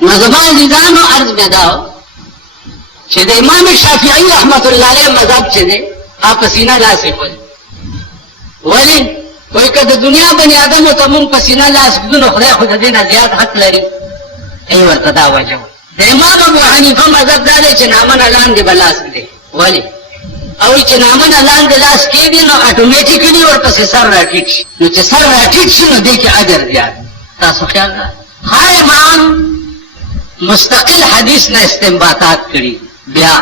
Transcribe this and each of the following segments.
نو زما عزیزانو عرض مې دا چې د امام شافعي رحمت الله علیه مذهب چې دی په سینه لاس ایښول. ولې وایي که د دنیا بني ادمو ته مونږ په سینه لاس ږدو نو خدای خو د دې نه زیات حق لري. ای ورته دا وجه وه. د امام ابو حنیفه مذهب دا دی چې نامه نه لاندې به لاس ږدي. ولې او چې نامه نه لاندې لاس کېږي نو اټومیټیکلي ورپسې سر راټیټ شي. نو چې سر راټیټ شي نو دې کې اجر زیات. تاسو خیال را هر امام مستقل حدیث نه استنباطات کړي. بیا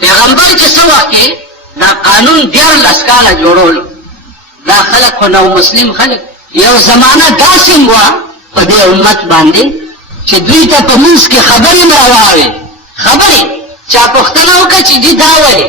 پیغمبر چې څه وخت کې دا قانون 14 کاله جوړولو، دا خلک خو نو مسلم خلک یو زمانه داسې وه په دې امت باندې چې دوی ته په منځ کې خبرې روا وې. خبرې چا پوښتنه وکړه چې دې دا ولې؟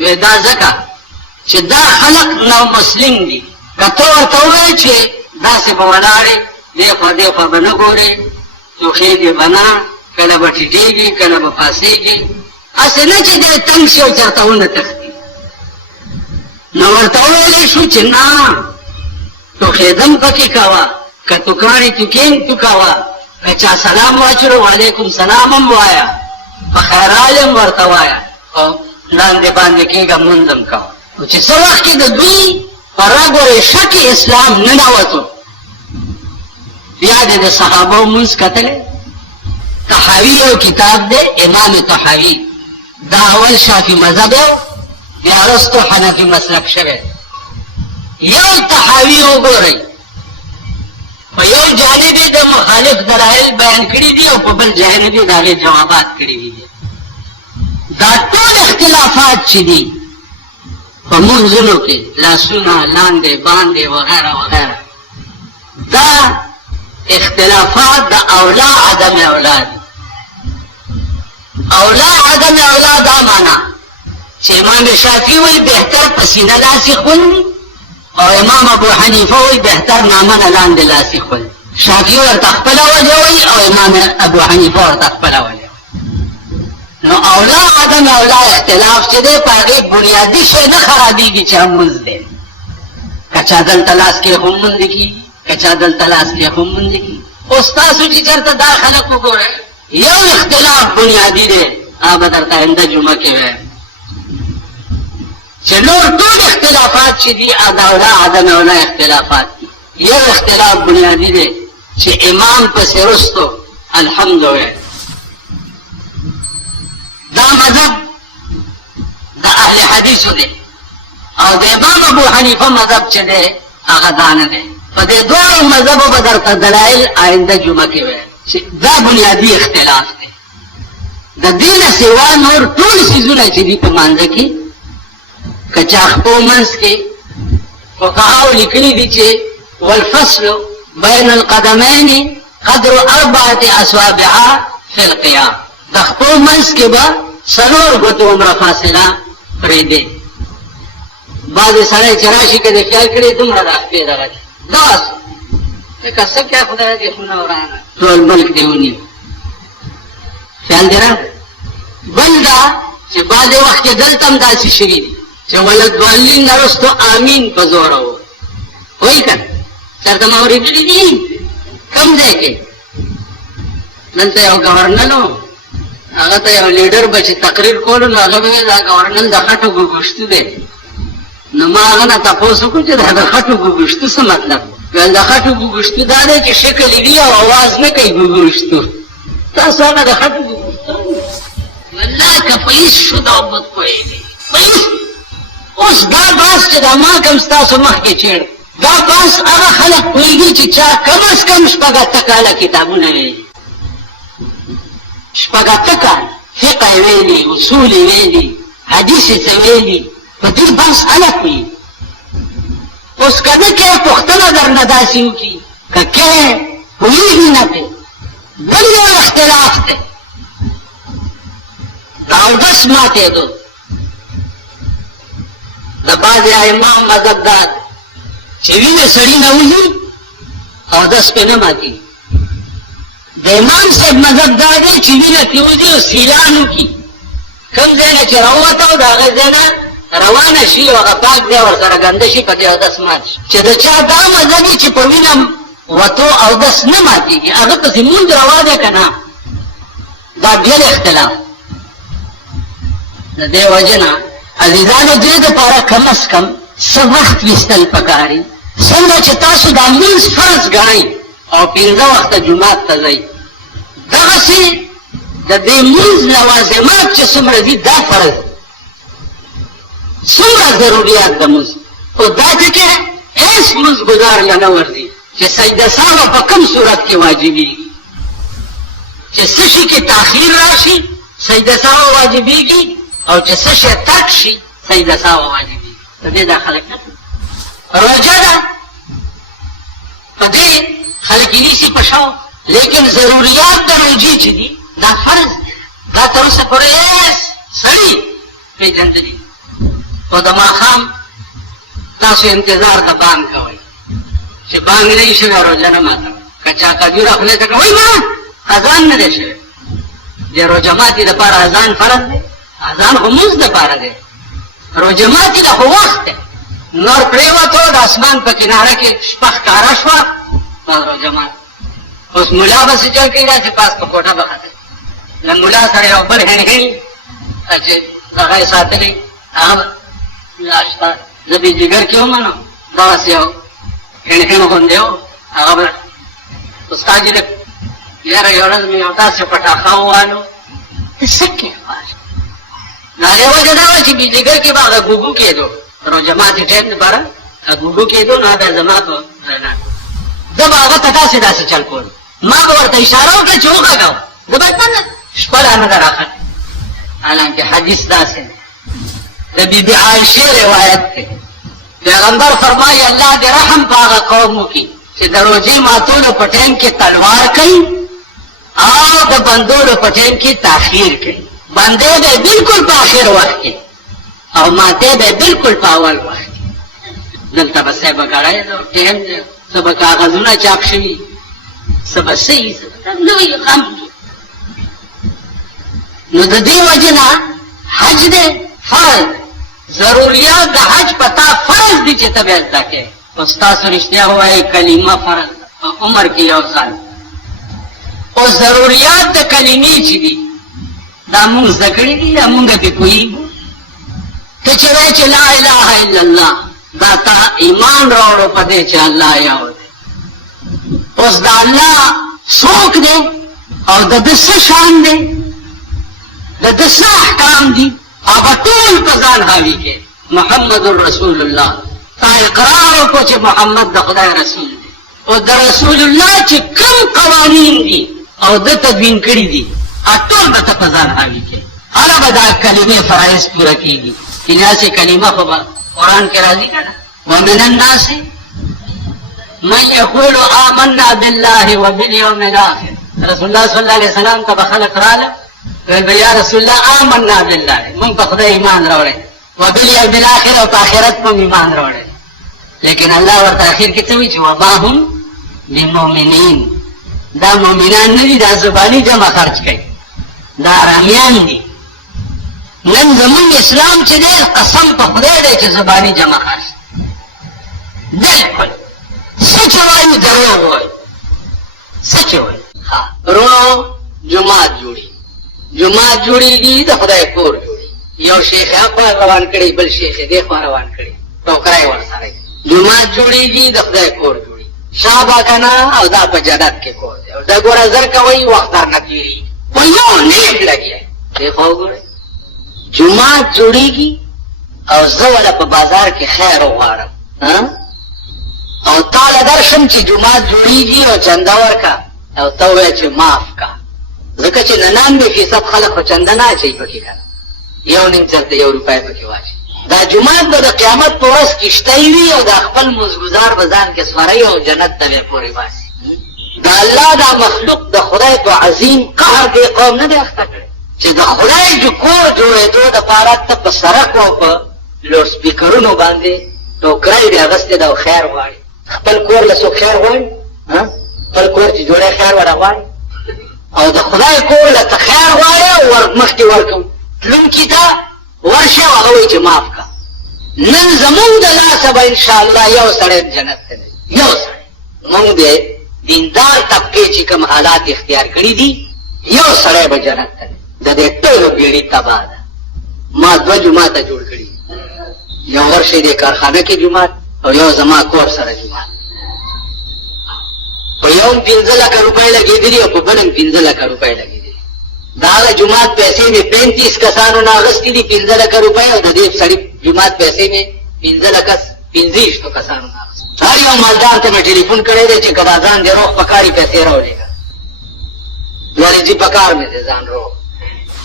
وی دا ځکه چې دا خلک نو مسلم دي. که ته ورته ووایې چې داسې به ولاړې دې خوا به نه ګورې، ټوخېږي به نه، کله به ټیټېږي کله به پاسېږي، هسې نه چې دی تنګ شي او چېرته ونه تښتي. نو ورته وویلی شو چې نه ټوخېدم پکې کوه، که توکاڼې توکېم تو کوه، که چا سلام واچلو وعلیکم سلام هم وایه، په خیرحال هم ورته وایه، او لاندې باندې کېږه مونځ هم کوه. چې څه وخت کې د دوی په رګ و ریښه کې اسلام نه ننوتو، بیا دې د صحابو مونځ کتلی. طحاوي یو کتاب دی امام طحاوي، دا اول شافعي مذهب و، بیا وروستو حنفي مسلک شوی. یو طحاوي وګورئ په یو جانب یې د مخالف دلایل بیان کړي دي او په بل جانب یې د هغې جوابات کړي دي. دا ټول اختلافات چې دي په منځونو کې لاسونه لاندې باندې وغیره وغیره، دا اختلافات د اولا عدم اولاد. اولا عدم اولاد دا معنا چې امام شافعي وایي بهتر په سینه لاس ایښول او امام ابو حنیفه وایي بهتر نامه نه لاندې لاس ایښول. شافعي ورته خپله وجه وایي او امام ابو حنیفه ورته خپله وجه وایي. نو اولا عدم اولا اختلاف چې دی په هغې بنیادي شی نه خرابېږي چې مونځ دی. که چا دلته لاس کې هم مونځ کېږي، که چا دلته لاس کې هم مونځ کېږي. اوس تاسو چې چېرته دا خلک وګورئ، یو اختلاف بنیادي دی، هغه به درته آینده جمعه کې وایم چې نور ټول اختلافات چې دي دا اولا عدم اولا اختلافات دي. یو اختلاف بنیادي دی چې امام پسې رستو الحمد وایي. دا مذهب د اهل حدیثو دی او د امام ابو حنیفه مذهب چې دی هغه دا نه دی. په دې دواړو مذهبو به درته دلایل آینده جمعه کې وایم چې دا بنیادي اختلاف دی. د دې نه سوا نور ټول څیزونه چې دي په مانځه کې، که چا خپو منځ کې فقهاو لیکلي دي چې والفصل بین القدمین قدر 4 اصابع فی القیام، د خپو منځ کې به 4 ګوتو عمره فاصله پرېږدي. بعضې سړی چې راشي که دې خیال کړي دومره د خپې دغه دی داسې لکه څه کیا خدای دې خونه ورانه ټول ملک دې ونیو. خیال دې راغی. بل دا چې بعضې وخت کې دلته هم داسې شوي دي چې ولدوالین نه وروستو امین په زوره و وایي که نه چېرته ما اورېدلي دي. کوم ځای کې دلته یو ګورنر و، هغه ته یو لیډر به چې تقریر کولو نو هغه به ویل دا ګورنر د خټو ګوګوشتو دی. نو ما هغه نه تپوس وکړو چې دا د خټو ګوګوشتو څه مطلب؟ ویل د خټو ګوګوشتو دا دی چې شکل یې وي او اواز نه کوي ګوګوشتو. تاسو هغه د خټو ګوګوشتو والله که په هېڅ شو دا بد پوهېږي په هېڅ. اوس دا بحث چې دا ما کوم ستاسو مخکې چېړ، دا بحث هغه خلک پوهېږي چې چا کم از کم 8 کاله کتابونه ویلي، 8 کاله فقه یې ویلي، اصول یې ویلي، حدیث یې څه ویلي، په دې بحث هلک وي. اوس که نه کې پوښتنه درنه داسې وکړي، که کې پوهېږي نه پرې. بل یو اختلاف دی د اودس ماتېدو. د بعضې ائمه مذهب دا دی چې وینه سړي نه وځي اودس پرې نه ماتېږي. د امام صاحب مذهب دا دی چې وینه ترې وځي او سیلان وکړي، کوم ځای نه چې راووته او د هغه ځای نه روانه شي او هغه پاک دی ورسره ګنده شي په دې اودس مات شي. چې د چا دا مذهب وي چې په وینه وتو او دس نه ماتېږي هغه پسې مونځ روا ده که نه دا ډېر اختلاف د دې وجه نه عزیزانو دې دپاره کم از کم څه وخت ویستل پکاري څنګه چې تاسو دا لمونځ فرض ګڼئ او 15 وخته جومات ته ځئ دغسې د دې لمونځ لوازمات چې څومره دي دا فرض څومره ضروریات د لمونځ خو دا ټکې هېڅ لمونځګزار له نه ورځي چې سجده سهو په کوم صورت کې واجبېږي چې څه شي کې تاخیر راشي سجده سهو واجبېږي او چې څه شی تک شي سجده سهو واجبېږي په دې دا خلک نه روژه ده په دې خلک یې نیسي په شوق لیکن ضروریات د روژې چې دي دا فرض دی دا تر اوسه پورې هېڅ سړي پېژندلي خو د ماښام تاسو انتظار د بانګ کوئ چې بانګ نه وي شوی روژه نه ماتوئ که چا کجوره خولې ته کوئ نه اذان نه دی شوی د روژه ماتي دپاره اذان فرض دی اذان خو مونځ دپاره دی روژه ماتي ده خو وخت دی نور پرېوتو د اسمان په کناره کې شپه ښکاره شوه روژه مات اوس ملا به څه چل کوي دا چې پاس په کوټه به ختل له ملا سره یو بل هڼ چې هغه یې ساتلی هغه شته زه بې جګر کې ومنم دغسې یو هڼ غوندې و هغه به استاد یې یاره یو ورځ مې یو داسې پټاخه ووالو ته څه کې د هغې وجه دا وه چې بې جګر کې به هغه ګوګو کېدو روژه ماتې ټایم دپاره ګوګو کېدو نو بیا زما په نه زه به هغه ته داسې داسې چل کولو ما به ورته اشاره وکړه چې وغږوه زه به شپه را نه ده راخلې حالانکې حدیث داسې دی د بیبي عایشې روایت دی پیغمبر فرمایي الله دې رحم په هغه قوم وکړي چې د روژې ماتولو په ټایم کې تلوار کوي او د بندولو په ټایم کې تاخیر کوي بندې به بلکل په آخر وخت کې او ماتې به بلکل په اول وخت کې دلته به څه به ګړی ټایم دی څه به کاغذونه چاپ شوي څه به څه وي څه به نوی غم نو د دې وجې نه حج دی فرض ضروریات د حج په تا فرض دي چې ته بیا زده کوې خو ستاسو رښتیا ووایي کلمه فرض ده په عمر کې یو ځل او ضروریات د کلمې چې دي دا مونږ زده کړي دي دا مونږ پې پوهېږو ته چې وایې چې لا اله الا الله دا تا ایمان راوړو په دې چې الله یو دی اوس د الله څوک دی او د ده څه شان دی د ده څه احکام دي هغه ټول په ځان حاوي کې محمد رسول الله تا اقرار وکړو چې محمد د خدای رسول دی او د رسول الله چې کوم قوانین دي او ده تدوین کړي دي ټول به ته په ځان حاوي کې هله به دا کلمې فرایض پوره کېږي داسې کلمه خو به قرآن کې راځي که نه ومن الناس من یقول آمنا بالله وبالیوم الاخر رسول الله صلی الله علیه وسلم ته به خلک راله ویل به یا رسول الله آمنا بالله مونږ په خدای ایمان راوړی وبالیوم الاخر او په آخرت مونږ ایمان راوړی لیکن الله ورته اخر کې څه وایي چې وما هم بمؤمنین دا مؤمنان نه دي دا زباني جمع خرج کوي دا ارامیان دي نن زمون اسلام چې دی قسم په خدای دی چې زباني جمع خرج بالکل څه چې وایي دروغ وایي څه چې وایي رونو جومات جومات جوړېږي د خدای کور جوړېږي یو شیخ خوا روان کړی بل شیخ دې خوا روان کړی ټوکری ورسره جومات جوړېږي د خدای کور جوړېږي شابه که نه او دا په جنت کې کور دی او دا ګوره زر کوئ وخت در نه تېرېږي په یو نیټ لګیا دې خوا وګورئ جومات جوړېږي او زه وله په بازار کې خیر وغواړم او تاله درشم چې جومات جوړېږي او چنده ورکه او ته ووایه چې معاف که ځکه چې 99% خلک خو چنده نه اچوي پکې که نه یو نیم چلته 1 روپۍ پکې واچوي دا جومات به د قیامت په ورځ کښتۍ وي او دا خپل مزګزار به ځان کې سوری او جنت ته به یې پورې باسي د الله دا مخلوق د خدای په عظیم قهر دې قوم نه دی اخته کړی چې د خدای جو کور جوړېدو دپاره ته په سړک او په لوډ سپیکرونو باندې ټوکری دې اغوستې ده او خیر غواړي خپل کور له څوک خیر غواړي خپل کور چې جوړی خیر ورته غواړي او د خدای کور له ته خیر غواړي او مخکې ورکوم تلونکي ته ورشه او هغه وایي چې معاف که نن زمونږ د لاسه به انشاءالله یو سړی جنت ته دی یو سړی مونږ دې دیندار طبقه چې کوم حالات اختیار کړی دي یو سړی به جنت ته د دې ټولو بیړۍ تباه ده. ما 2 جوماته جوړ کړي، یو ورشي د کارخانه کې جومات او یو زما کور سره جومات. په یو 15 لکه روپۍ لګېدلي او په بل 15 لکه روپۍ لګېدلي. د هغه جومات پیسې مې 35 کسانو نه اخېستې دي 15 لکه روپۍ، او د دې سړي جومات پیسې مې 15 کسانو نه اخېستې. هر یو مالدار ته مې ټلیفون کړی دی چې که دا ځان دې روغ پکاري پیسې راولېږه. وایي چې پکار مې دی ځان روغ.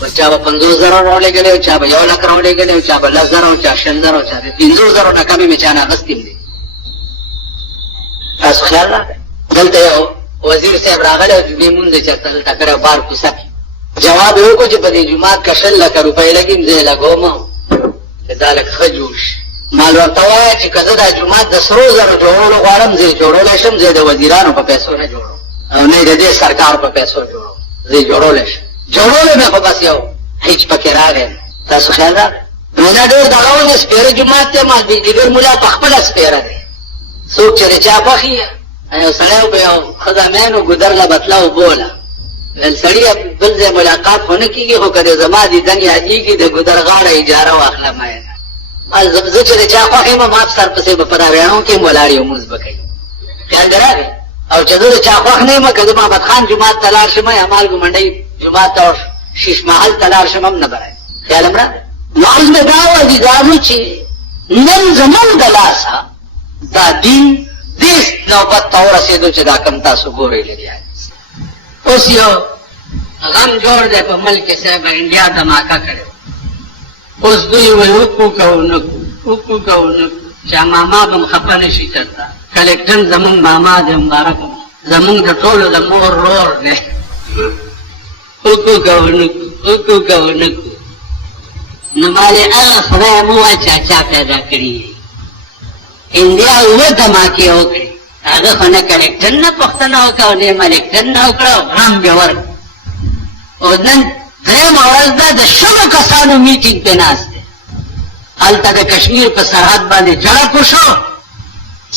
بس چا به 50,000 راولېږلی او چا به 1 لک راولېږلی او چا به 10,000 او چا 20,000 او چا 50,000 نه کمې مې چا نه اخېستې هم دی. تاسو خیال راغی؟ دلته یو وزیر صاحب راغلی او دې مونځ یې چېرته دلته کړی بار کوڅه کې. جواب یې وکړو چې په دې جومات که 20 لکه روپۍ لګي زه یې لګوم چې دا لږ ښه جوړ شي. ما ورته ووایه چې که زه دا جومات د سرو زرو جوړولو غواړم زه یې جوړولی شم، زه یې د وزیرانو په پیسو نه جوړوم او نه یې د دې سرکار په پیسو جوړوم، زه یې جوړولی شم. جوړولی مې خو بس یو هیڅ پکې راغی. تاسو خیال راغی؟ نو دا ډېر دغه و نه سپېره جومات دی، مازدیګر ملا په خپله سپېره دی. څوک چې د چا خوښي یو سړی به یو ښځه مین و ګودر له بتله اوبوله ویل سړي بل ځای ملاقات خو نه کېږي، خو که د زما دیدن یادېږي د ګودر غاړه اجاره واخله مینه. زه چې د چا خوښ یم ما په سر پسې به په راویاڼو کې یم ولاړ یو مونځ به کوي. خیال دې راغی؟ او چې زه د چا خوښ نه یم که زه محمد خان جومات ته لاړ شم یا مالګو منډۍ جومات ته شیش محل ته لاړ شم هم نه به راځي. خیال هم راغی؟ نو عرض مې دا و عزیزانو چې نن زمونږ د لاسه دا دین دې نوبت ته ورسېدو چې دا کم تاسو ګورئ لري. اوس یو غم جوړ دی په ملک کې صاحب انډیا دماکه کړی. اوس دوی وایي وکړو که ونه کړو، وکړو که ونه کړو چې ماما به م خفه نه شي چېرته. کلکټن زمونږ ماما دی مبارک زمونږ د ټولو د مور رور دی. وکړو که ونه کړو، وکړو که ونه کړو. نو مالې هغه خدای مو وایه چې چا پیدا کړي انډیا 7 دماکې وکړې، هغه خو نه کلکټن نه پوښتنه وکړه او نه ملکټن نه وکړه او غم بې ورکړ. او نن درېیمه ورځ ده د 100 کسانو میټینګ پې ناست دی. هلته د کشمیر په سرحد باندې جړپ وشو،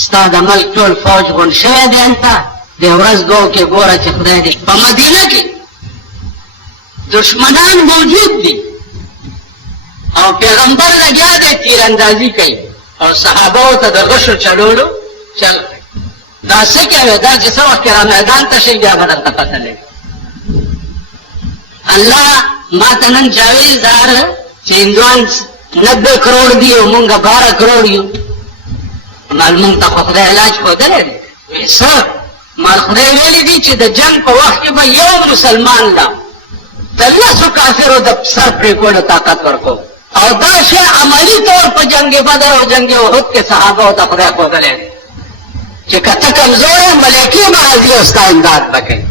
ستا د ملک ټول فوج غونډ شوی دی هلته. د ورځ 2 کې ګوره چې خدای دې په مدینه کې دشمنان موجود دي او پیغمبر لګیا دی تیراندازي کوي او صحابهو ته د غشو چلولو چل کوي. دا څه کوي؟ دا چې څه وخت کې را میدان ته شي بیا به درته پته لګي. الله ما ته نن جاوید دار چې هندوان 90 کروڑ دي او مونږ 12 کروڑ یو. مال مونږ ته خو خدای علاج ښودلی دی. وایي څه؟ مال خدای ویلي دي چې د جنګ په وخت کې به یو مسلمان لا د 10 کافرو د سر پرېکولو طاقت ورکوو. او دا شی عملی طور په جنگ بدر او جنگ احد کې صحابه ته خدای ښودلی دی چې که ته کمزوری ملایکې به راځي او ستا امداد به کوي.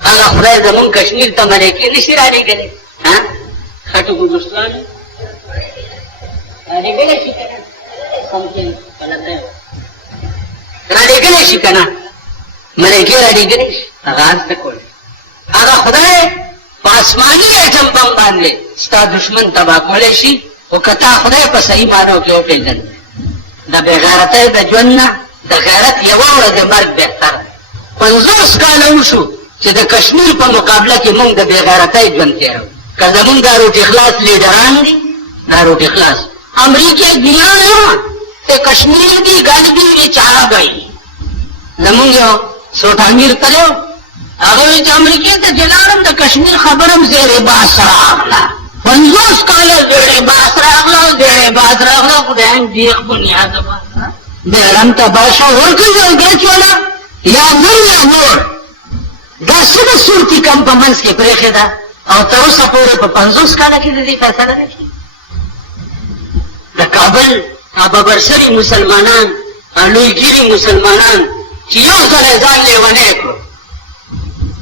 هغه خدای زمونږ کشمیر ته ملایکې نشي رالیږلی. خټو ګوزستانو رالیږلی شي که نه؟ رالیږلی شي که نه؟ ملایکې رالیږلی شي هغه هلته کولی. هغه خدای په آسماني ایټم بم باندې ستا دشمن تباه کولی شي، خو که تا خدای په صحیح معنو کې وپېژنې د بېغیرتۍ د ژوند نه د غیرت یوه ورځ د مرګ بهتر دی. 50 کاله وشو چې د کشمیر په مقابله کې موږ د بېغیرتۍ ژوند تېروو. که زمونږ دا روټي خلاص لیډران دي دا روټي خلاص امریکې ګیله نه وه چې کشمیر دي ګالبي بیچاره به زمونږ یو سوټ امیر تللی و هغه وایي چې امریکې ته چې لاړم د کشمیر خبرم زیر باس راغله. 50 کاله زیر باس راغله او زیر باس راغله خدایم دیغ بنیاده باندې بیرم تباه شو. ورکړي یو ګچ والا یا مور یا مور دا څه صورتي کم په منځ کې پرېښې ده او تر اوسه پورې په 50 کاله کې د دې فیصله نه کېږي. د کابل ابابرسري مسلمانان لویګیري مسلمانان چې یو سړی ځان لیونی کړو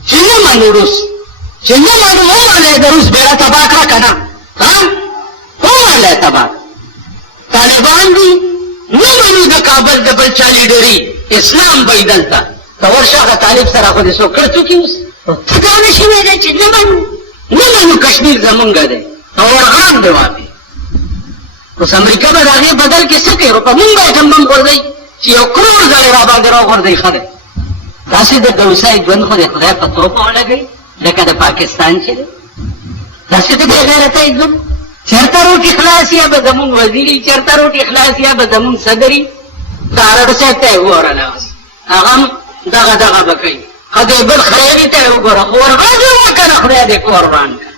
چې نه منو روس چې نه منو ومنئ د روس بیړه تباه کړه که نه ومنئ تباه. طالبان دي نه منو د کابل د بل چا لیډري اسلام به یې دلته ته ورشه هغه طالب سره خو دې څوک کړ څوک یې اوس ته دا نه شي ویلی چې نه منو کشمیر زمونږ دی او ورغان دی واپې. اوس امریکا به د هغې بدل کې څه کوي؟ په مونږ ایټم بم غورځوي چې 1 کروڑ ځلې را باندې راغورځوي. ښه دی تاسې د ګوسای ژوند خو د خدای په توپه ولګئ لکه د پاکستان چې دی تاسې د بې غیرتۍ ژوند چېرته روټي خلاص یا به زمونږ وزیري چېرته روټي خلاص یا به زمونږ صدري د عرب صاحب ته یې وګورله اوس هغه هم دغه به کوي که د بل خیري ته یې وګوره خو ورغږې وکړه خدای دې قربان کړه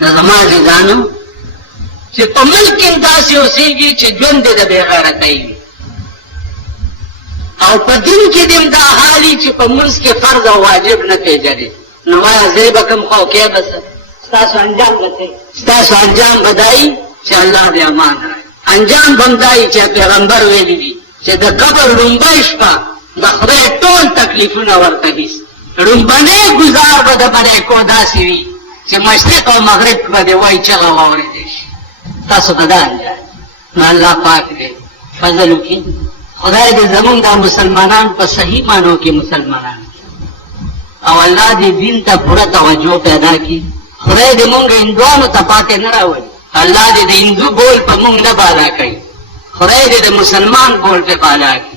نو زما عزیزانو چې په ملک کې داسې اوسېږي چې ژوند دې د بې غیرتۍ وي او په دین کې دې دا حالي چې په منځ کې فرض او واجب نه پېژنې نو وایه زه به کوم خو کې به څه ستاسو انجام به څه ستاسو انجام به دایي چې الله دې امان راکړي انجام به هم دایي چې پیغمبر ویلي دي چې د قبر لومبۍ شپه د خدای ټول تکلیفونه ورته هیڅ لومبنی ګزار به د ملایکو داسې وي چې مشرق او مغرب به دې وایي چغه واورېدی شي تاسو به دا انجام نو الله پاک دې فضل وکړي خدای دې زمونږ دا مسلمانان په صحیح معنو کې مسلمانان او الله دې دین ته پوره توجه پیدا کړي خدای دې مونږ هندوانو ته پاتې نه راولي الله دې د هندو بول په مونږ نه بالا کوي خدای دې د مسلمان بول په بالا کړي